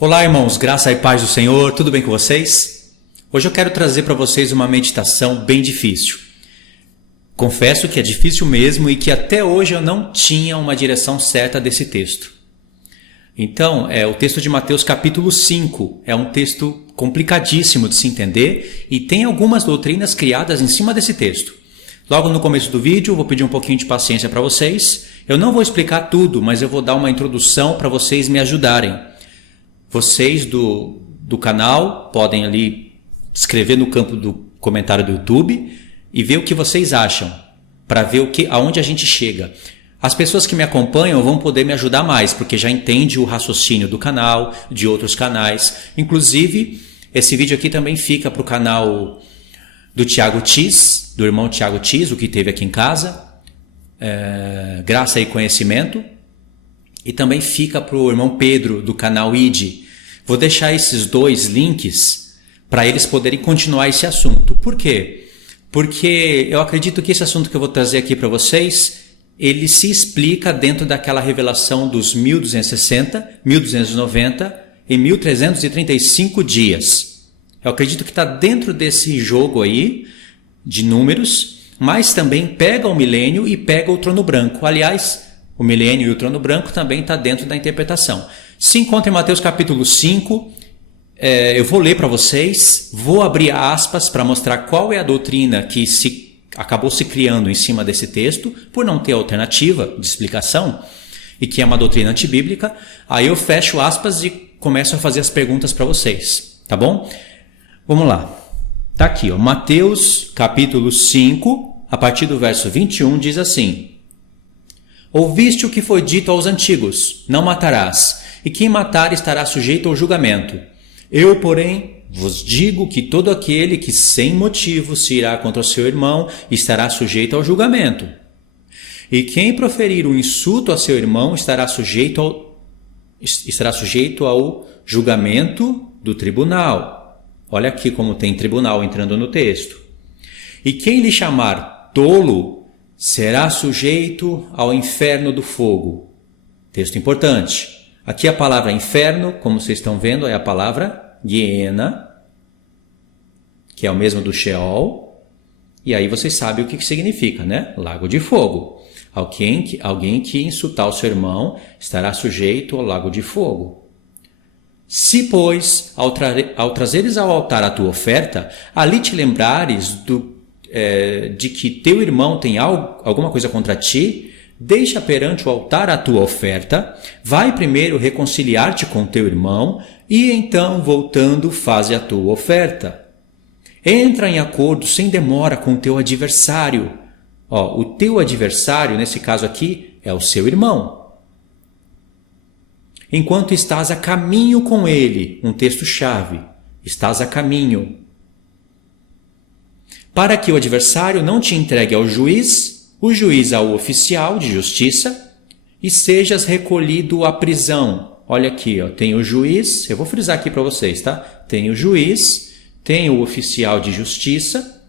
Olá, irmãos, graça e paz do Senhor, tudo bem com vocês? Hoje eu quero trazer para vocês uma meditação bem difícil. Confesso que é difícil mesmo e que até hoje eu não tinha uma direção certa desse texto. Então, o texto de Mateus capítulo 5 é um texto complicadíssimo de se entender e tem algumas doutrinas criadas em cima desse texto. Logo no começo do vídeo, eu vou pedir um pouquinho de paciência para vocês. Eu não vou explicar tudo, mas eu vou dar uma introdução para vocês me ajudarem. Vocês do canal podem ali escrever no campo do comentário do YouTube e ver o que vocês acham, para ver aonde a gente chega. As pessoas que me acompanham vão poder me ajudar mais, porque já entende o raciocínio do canal, de outros canais. Inclusive, esse vídeo aqui também fica para o canal do Tiago Tis, do irmão Tiago Tis, o que teve aqui em casa, Graça e Conhecimento. E também fica para o irmão Pedro, do canal ID. Vou deixar esses dois links para eles poderem continuar esse assunto. Por quê? Porque eu acredito que esse assunto que eu vou trazer aqui para vocês, ele se explica dentro daquela revelação dos 1260, 1290 e 1335 dias. Eu acredito que está dentro desse jogo aí de números, mas também pega o milênio e pega o trono branco. Aliás, o milênio e o trono branco também está dentro da interpretação. Se encontra em Mateus capítulo 5, eu vou ler para vocês, vou abrir aspas para mostrar qual é a doutrina que acabou se criando em cima desse texto, por não ter alternativa de explicação, e que é uma doutrina antibíblica. Aí eu fecho aspas e começo a fazer as perguntas para vocês, tá bom? Vamos lá. Está aqui, Mateus capítulo 5, a partir do verso 21, diz assim: Ouviste o que foi dito aos antigos, não matarás, e quem matar estará sujeito ao julgamento. Eu, porém, vos digo que todo aquele que sem motivo se irá contra o seu irmão estará sujeito ao julgamento. E quem proferir um insulto a seu irmão estará sujeito ao julgamento do tribunal. Olha aqui como tem tribunal entrando no texto. E quem lhe chamar tolo será sujeito ao inferno do fogo. Texto importante. Aqui a palavra inferno, como vocês estão vendo, é a palavra Guiena, que é o mesmo do Sheol. E aí vocês sabem o que significa, né? Lago de fogo. Alguém que insultar o seu irmão estará sujeito ao lago de fogo. Se, pois, ao trazeres ao altar a tua oferta, ali te lembrares de que teu irmão tem alguma coisa contra ti, deixa perante o altar a tua oferta, vai primeiro reconciliar-te com teu irmão, e então, voltando, faze a tua oferta. Entra em acordo sem demora com o teu adversário. O teu adversário, nesse caso aqui, é o seu irmão. Enquanto estás a caminho com ele, um texto-chave, estás a caminho. Para que o adversário não te entregue ao juiz, o juiz ao oficial de justiça, e sejas recolhido à prisão. Olha aqui, tem o juiz, eu vou frisar aqui para vocês, tá? Tem o juiz, tem o oficial de justiça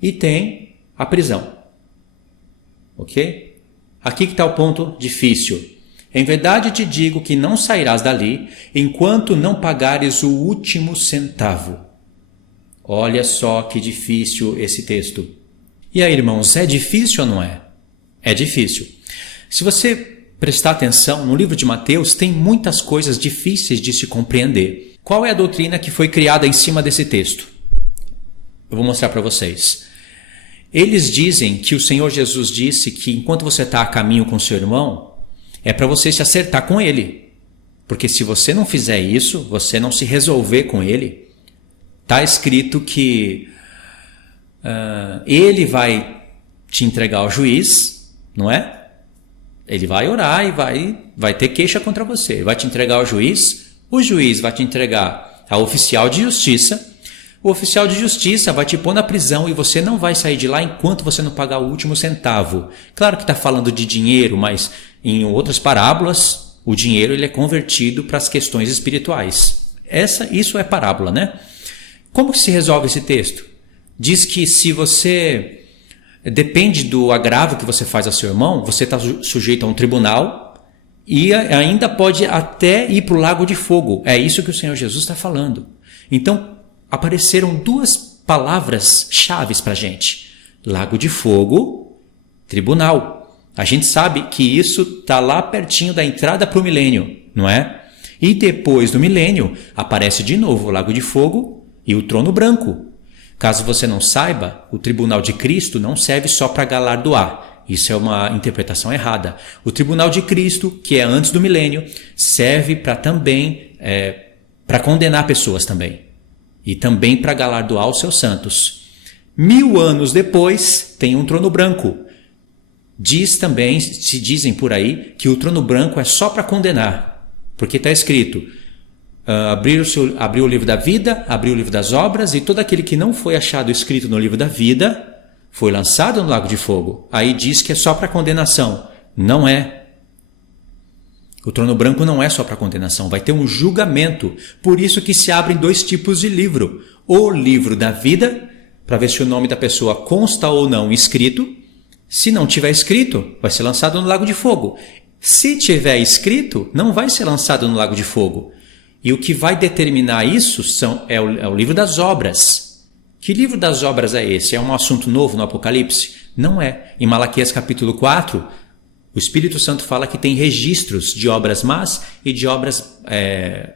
e tem a prisão. Ok? Aqui que está o ponto difícil. Em verdade te digo que não sairás dali enquanto não pagares o último centavo. Olha só que difícil esse texto. E aí, irmãos, é difícil ou não é? É difícil. Se você prestar atenção, no livro de Mateus tem muitas coisas difíceis de se compreender. Qual é a doutrina que foi criada em cima desse texto? Eu vou mostrar para vocês. Eles dizem que o Senhor Jesus disse que enquanto você está a caminho com seu irmão, é para você se acertar com ele. Porque se você não fizer isso, você não se resolver com ele, está escrito que ele vai te entregar ao juiz, não é? Ele vai orar e vai ter queixa contra você. Ele vai te entregar ao juiz, o juiz vai te entregar ao oficial de justiça, o oficial de justiça vai te pôr na prisão e você não vai sair de lá enquanto você não pagar o último centavo. Claro que está falando de dinheiro, mas em outras parábolas, o dinheiro ele é convertido para as questões espirituais. Isso é parábola, né? Como que se resolve esse texto? Diz que se você depende do agravo que você faz a seu irmão, você está sujeito a um tribunal E ainda pode até ir para o lago de fogo. É isso que o Senhor Jesus está falando. Então, apareceram duas palavras-chave para a gente. Lago de fogo, tribunal. A gente sabe que isso está lá pertinho da entrada para o milênio, não é? E depois do milênio, aparece de novo o lago de fogo e o trono branco. Caso você não saiba, o tribunal de Cristo não serve só para galardoar. Isso é uma interpretação errada. O tribunal de Cristo, que é antes do milênio, serve para também para condenar pessoas também. E também para galardoar os seus santos. 1000 anos depois, tem um trono branco. Se dizem por aí, que o trono branco é só para condenar. Porque está escrito, abriu o livro da vida, abriu o livro das obras, e todo aquele que não foi achado escrito no livro da vida foi lançado no lago de fogo. Aí diz que é só para condenação. Não é. O trono branco não é só para condenação. Vai ter um julgamento. Por isso que se abrem 2 tipos de livro. O livro da vida, para ver se o nome da pessoa consta ou não escrito. Se não tiver escrito, vai ser lançado no lago de fogo. Se tiver escrito, não vai ser lançado no lago de fogo. E o que vai determinar isso é o livro das obras. Que livro das obras é esse? É um assunto novo no Apocalipse? Não é. Em Malaquias capítulo 4, o Espírito Santo fala que tem registros de obras más e de obras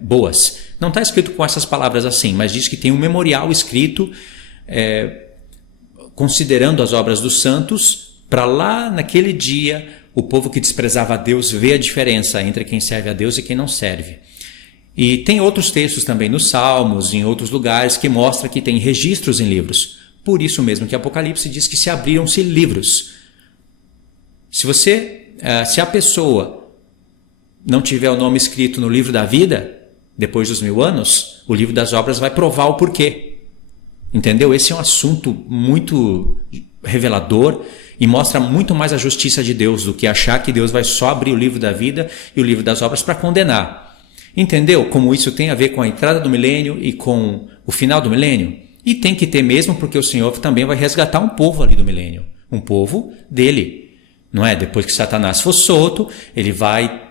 boas. Não está escrito com essas palavras assim, mas diz que tem um memorial escrito considerando as obras dos santos, para lá naquele dia o povo que desprezava a Deus ver a diferença entre quem serve a Deus e quem não serve. E tem outros textos também nos Salmos, em outros lugares, que mostra que tem registros em livros. Por isso mesmo que Apocalipse diz que se abriram-se livros. Se a pessoa não tiver o nome escrito no livro da vida, depois dos 1000 anos, o livro das obras vai provar o porquê. Entendeu? Esse é um assunto muito revelador e mostra muito mais a justiça de Deus do que achar que Deus vai só abrir o livro da vida e o livro das obras para condenar. Entendeu como isso tem a ver com a entrada do milênio e com o final do milênio? E tem que ter mesmo, porque o Senhor também vai resgatar um povo ali do milênio. Um povo dele. Não é? Depois que Satanás for solto, ele vai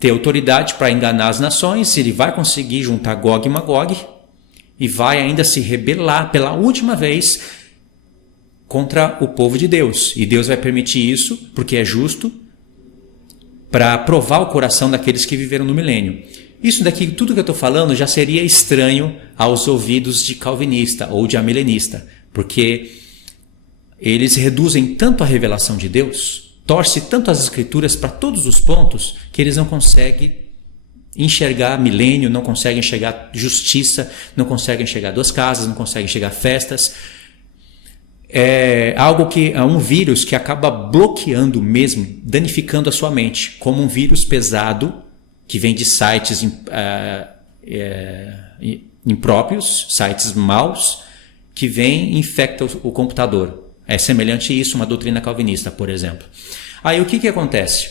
ter autoridade para enganar as nações, ele vai conseguir juntar Gog e Magog e vai ainda se rebelar pela última vez contra o povo de Deus. E Deus vai permitir isso, porque é justo, para provar o coração daqueles que viveram no milênio. Isso daqui, tudo que eu estou falando, já seria estranho aos ouvidos de calvinista ou de amilenista, porque eles reduzem tanto a revelação de Deus, torce tanto as escrituras para todos os pontos, que eles não conseguem enxergar milênio, não conseguem enxergar justiça, não conseguem enxergar 2 casas, não conseguem enxergar festas. É algo que é um vírus que acaba bloqueando mesmo, danificando a sua mente, como um vírus pesado que vem de sites impróprios, sites maus, que vem e infecta o computador. É semelhante a isso, uma doutrina calvinista, por exemplo. Aí o que acontece?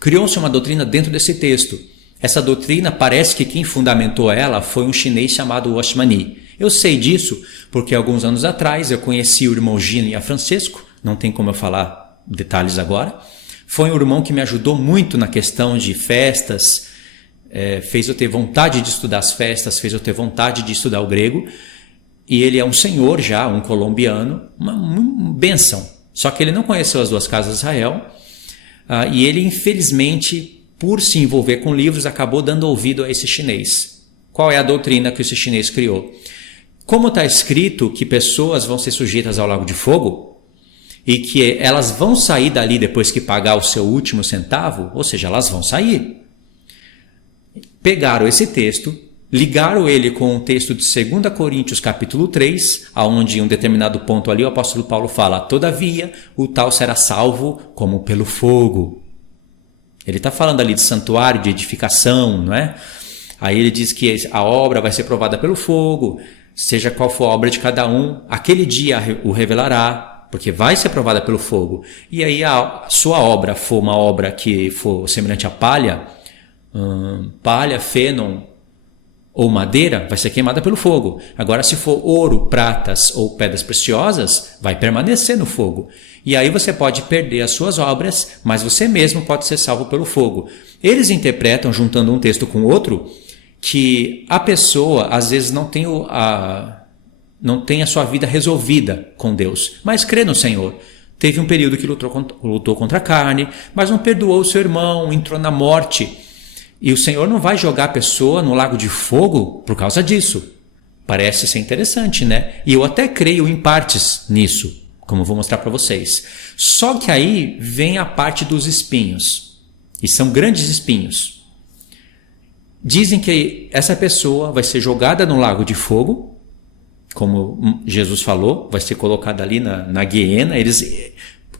Criou-se uma doutrina dentro desse texto. Essa doutrina parece que quem fundamentou ela foi um chinês chamado Watchman Nee. Eu sei disso porque alguns anos atrás eu conheci o irmão Gino e a Francesco, não tem como eu falar detalhes agora. Foi um irmão que me ajudou muito na questão de festas, fez eu ter vontade de estudar as festas, fez eu ter vontade de estudar o grego. E ele é um senhor já, um colombiano, uma bênção. Só que ele não conheceu as 2 casas de Israel. E ele, infelizmente, por se envolver com livros, acabou dando ouvido a esse chinês. Qual é a doutrina que esse chinês criou? Como está escrito que pessoas vão ser sujeitas ao lago de fogo, e que elas vão sair dali depois que pagar o seu último centavo, ou seja, elas vão sair. Pegaram esse texto, ligaram ele com o texto de 2 Coríntios capítulo 3, onde em um determinado ponto ali o apóstolo Paulo fala: todavia o tal será salvo como pelo fogo. Ele está falando ali de santuário, de edificação, não é? Aí ele diz que a obra vai ser provada pelo fogo, seja qual for a obra de cada um, aquele dia o revelará, porque vai ser provada pelo fogo. E aí a sua obra for uma obra que for semelhante a palha, fênon, ou madeira, vai ser queimada pelo fogo. Agora, se for ouro, pratas ou pedras preciosas, vai permanecer no fogo. E aí você pode perder as suas obras, mas você mesmo pode ser salvo pelo fogo. Eles interpretam, juntando um texto com outro, que a pessoa às vezes não tem a sua vida resolvida com Deus, mas crê no Senhor. Teve um período que lutou contra a carne, mas não perdoou o seu irmão, entrou na morte. E o Senhor não vai jogar a pessoa no lago de fogo por causa disso. Parece ser interessante, né? E eu até creio em partes nisso, como eu vou mostrar para vocês. Só que aí vem a parte dos espinhos. E são grandes espinhos. Dizem que essa pessoa vai ser jogada no lago de fogo, como Jesus falou, vai ser colocada ali na Guiena.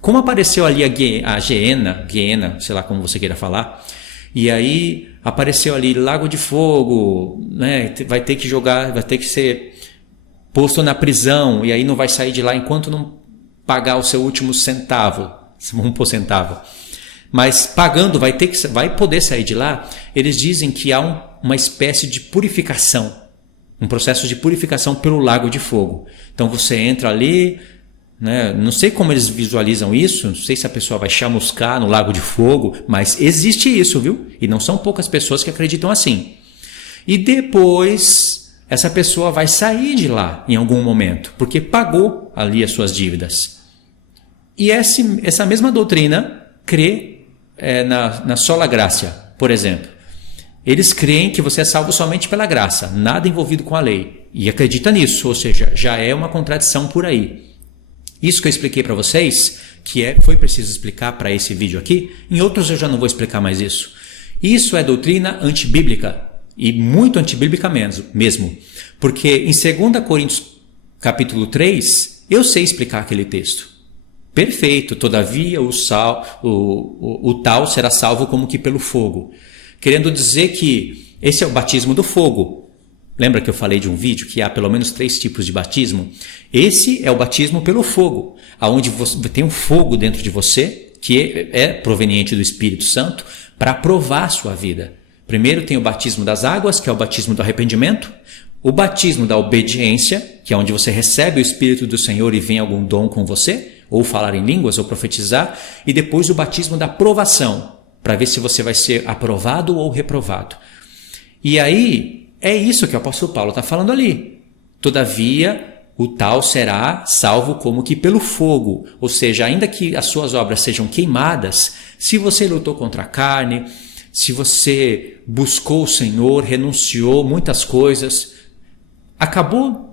Como apareceu ali a Guiena, sei lá como você queira falar, e aí apareceu ali lago de fogo, né? Vai ter que ser posto na prisão, e aí não vai sair de lá enquanto não pagar o seu último centavo, vamos pôr centavo. Mas pagando vai poder sair de lá. Eles dizem que há uma espécie de purificação, um processo de purificação pelo lago de fogo. Então você entra ali, né? Não sei como eles visualizam isso, não sei se a pessoa vai chamuscar no lago de fogo, mas existe isso, viu? E não são poucas pessoas que acreditam assim. E depois essa pessoa vai sair de lá em algum momento, porque pagou ali as suas dívidas. E essa mesma doutrina crê na sola gracia, por exemplo. Eles creem que você é salvo somente pela graça, nada envolvido com a lei. E acredita nisso, ou seja, já é uma contradição por aí. Isso que eu expliquei para vocês, foi preciso explicar para esse vídeo aqui, em outros eu já não vou explicar mais isso. Isso é doutrina antibíblica, e muito antibíblica mesmo. Porque em 2 Coríntios capítulo 3, eu sei explicar aquele texto. Perfeito, todavia o tal será salvo como que pelo fogo. Querendo dizer que esse é o batismo do fogo. Lembra que eu falei de um vídeo que há pelo menos 3 tipos de batismo? Esse é o batismo pelo fogo, onde você tem um fogo dentro de você, que é proveniente do Espírito Santo, para provar a sua vida. Primeiro tem o batismo das águas, que é o batismo do arrependimento. O batismo da obediência, que é onde você recebe o Espírito do Senhor e vem algum dom com você, ou falar em línguas, ou profetizar. E depois o batismo da provação, para ver se você vai ser aprovado ou reprovado. E aí, é isso que o apóstolo Paulo está falando ali. Todavia, o tal será salvo como que pelo fogo. Ou seja, ainda que as suas obras sejam queimadas, se você lutou contra a carne, se você buscou o Senhor, renunciou muitas coisas, acabou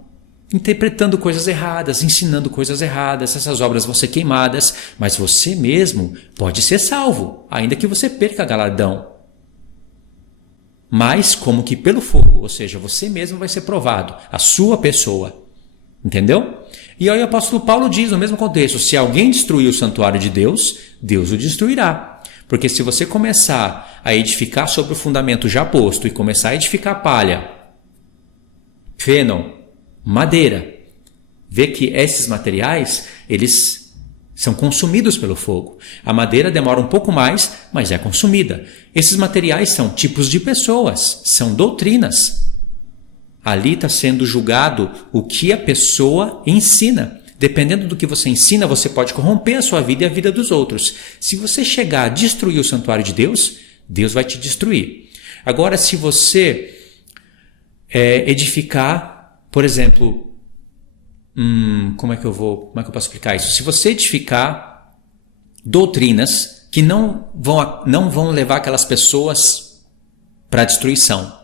interpretando coisas erradas, ensinando coisas erradas, essas obras vão ser queimadas, mas você mesmo pode ser salvo, ainda que você perca galardão. Mas como que pelo fogo, ou seja, você mesmo vai ser provado, a sua pessoa. Entendeu? E aí o apóstolo Paulo diz no mesmo contexto, se alguém destruir o santuário de Deus, Deus o destruirá. Porque se você começar a edificar sobre o fundamento já posto e começar a edificar palha, feno, madeira, vê que esses materiais, eles são consumidos pelo fogo. A madeira demora um pouco mais, mas é consumida. Esses materiais são tipos de pessoas, são doutrinas. Ali está sendo julgado o que a pessoa ensina. Dependendo do que você ensina, você pode corromper a sua vida e a vida dos outros. Se você chegar a destruir o santuário de Deus, Deus vai te destruir. Agora, se você edificar, por exemplo, como é que eu posso explicar isso? Se você edificar doutrinas que não vão levar aquelas pessoas para a destruição,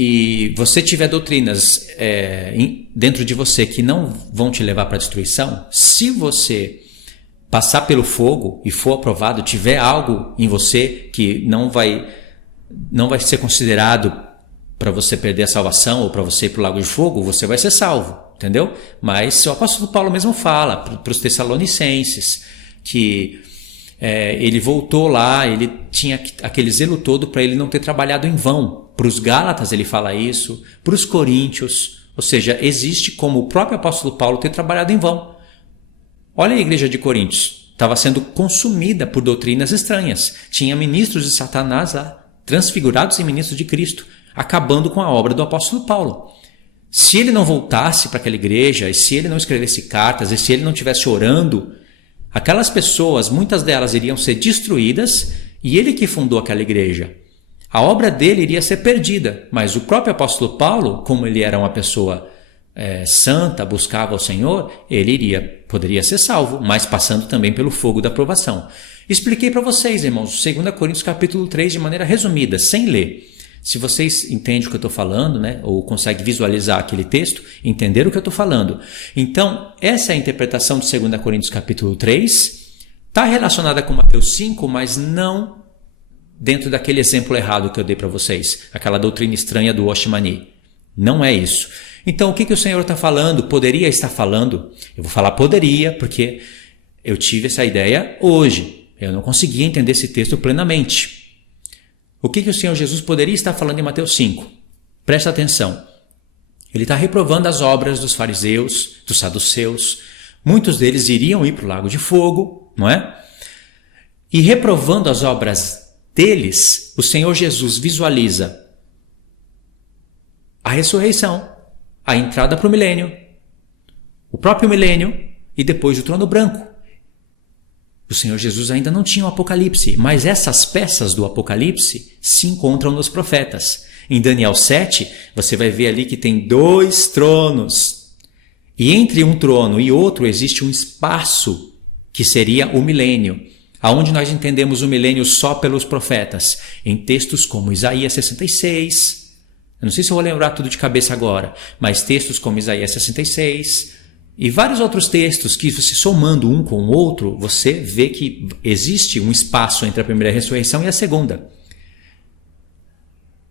e você tiver doutrinas dentro de você que não vão te levar para a destruição, se você passar pelo fogo e for aprovado, tiver algo em você que não vai ser considerado para você perder a salvação ou para você ir para o lago de fogo, você vai ser salvo, entendeu? Mas o apóstolo Paulo mesmo fala para os Tessalonicenses que ele voltou lá, ele tinha aquele zelo todo para ele não ter trabalhado em vão. Para os Gálatas ele fala isso, para os Coríntios, ou seja, existe como o próprio apóstolo Paulo ter trabalhado em vão. Olha a igreja de Coríntios, estava sendo consumida por doutrinas estranhas. Tinha ministros de Satanás lá, transfigurados em ministros de Cristo. acabando com a obra do apóstolo Paulo. Se ele não voltasse para aquela igreja, e se ele não escrevesse cartas, e se ele não estivesse orando, aquelas pessoas, muitas delas iriam ser destruídas, e ele que fundou aquela igreja. A obra dele iria ser perdida, mas o próprio apóstolo Paulo, como ele era uma pessoa santa, buscava o Senhor, ele poderia ser salvo, mas passando também pelo fogo da provação. Expliquei para vocês, irmãos, 2 Coríntios capítulo 3 de maneira resumida, sem ler. Se vocês entendem o que eu estou falando, né, ou conseguem visualizar aquele texto, entender o que eu estou falando. Então, essa é a interpretação de 2 Coríntios capítulo 3, está relacionada com Mateus 5, mas não dentro daquele exemplo errado que eu dei para vocês, aquela doutrina estranha do Oshimani. Não é isso. Então, o que o Senhor está falando? Poderia estar falando? Eu vou falar poderia, porque eu tive essa ideia hoje. Eu não conseguia entender esse texto plenamente. O que o Senhor Jesus poderia estar falando em Mateus 5? Presta atenção. Ele está reprovando as obras dos fariseus, dos saduceus. Muitos deles iriam ir para o lago de fogo, não é? E reprovando as obras deles, o Senhor Jesus visualiza a ressurreição, a entrada para o milênio, o próprio milênio e depois o trono branco. O Senhor Jesus ainda não tinha o Apocalipse, mas essas peças do Apocalipse se encontram nos profetas. Em Daniel 7, você vai ver ali que tem 2 tronos. E entre um trono e outro existe um espaço que seria o milênio, aonde nós entendemos o milênio só pelos profetas, em textos como Isaías 66. Eu não sei se eu vou lembrar tudo de cabeça agora, mas textos como Isaías 66 e vários outros textos que, você somando um com o outro, você vê que existe um espaço entre a primeira ressurreição e a segunda.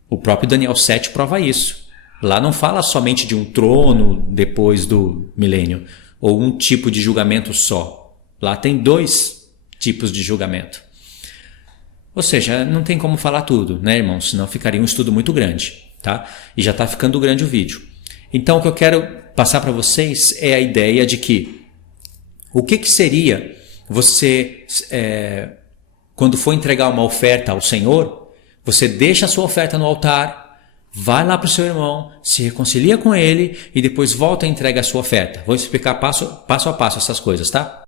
O próprio Daniel 7 prova isso. Lá não fala somente de um trono depois do milênio, ou um tipo de julgamento só. Lá tem 2 tipos de julgamento. Ou seja, não tem como falar tudo, né, irmãos? Senão ficaria um estudo muito grande, tá? E já está ficando grande o vídeo. Então, o que eu quero passar para vocês é a ideia de que o que seria você, quando for entregar uma oferta ao Senhor, você deixa a sua oferta no altar, vai lá para o seu irmão, se reconcilia com ele e depois volta e entrega a sua oferta. Vou explicar passo a passo essas coisas, tá?